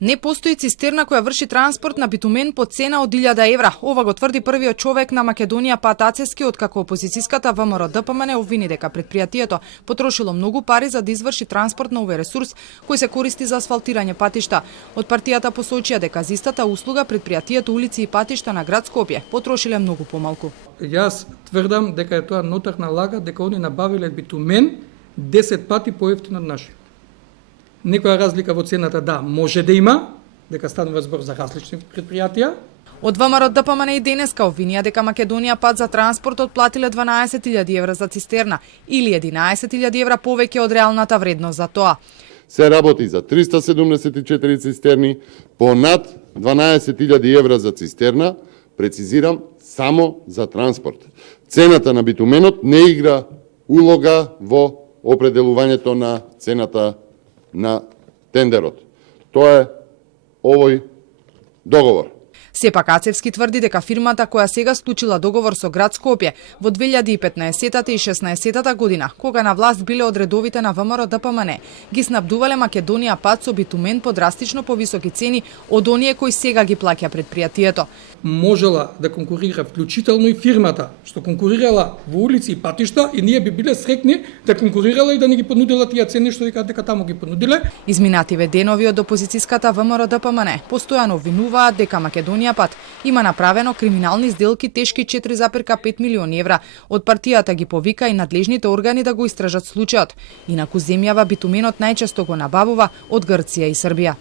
Не постои цистерна која врши транспорт на битумен по цена од 1000 евра. Ова го тврди првиот човек на Македонија Пат Ацевски, откако опозицијската ВМРО-ДПМН обвини дека претпријатието потрошило многу пари за да изврши транспорт на овој ресурс кој се користи за асфалтирање патишта. Од партијата посочија дека за истата услуга претпријатието улици и патишта на град Скопје потрошиле многу помалку. Јас тврдам дека е тоа нотарна лага, дека они набавиле битумен 10 пати поевтино од нашиот. Некоја разлика во цената да може да има, дека станува збор за различни предпријатија. Од ВМРО-ДПМН и денеска обвинија дека Македонија Пат за транспорт отплатиле 12.000 евра за цистерна или 11.000 евра повеќе од реалната вредност за тоа. Се работи за 374 цистерни, по над 12.000 евра за цистерна, прецизирам, само за транспорт. Цената на битуменот не игра улога во определувањето на цената на тендерот. Тоа е овој договор. Сепак Ацевски тврди дека фирмата која сега склучила договор со град Скопје во 2015 и 16 година, кога на власт биле од редовите на ВМРО-ДПМН, ги снабдувале Македонија Пат со битумен по драстично повисоки цени од оние кои сега ги плаќа предпријатието. Можела да конкурира вклучително и фирмата што конкурирала во улици и патишта и ние би биле срекни да конкурирала и да ни ги понудила тие цени што викаат дека таму ги понудиле. Изминативе денови од опозицијската ВМРО-ДПМН постојано обвинуваат дека Македонија Пат има направено криминални сделки тешки 4,5 милиони евра. Од партијата ги повика и надлежните органи да го истражат случајот. Инаку земјава битуменот најчесто го набавува од Грција и Србија.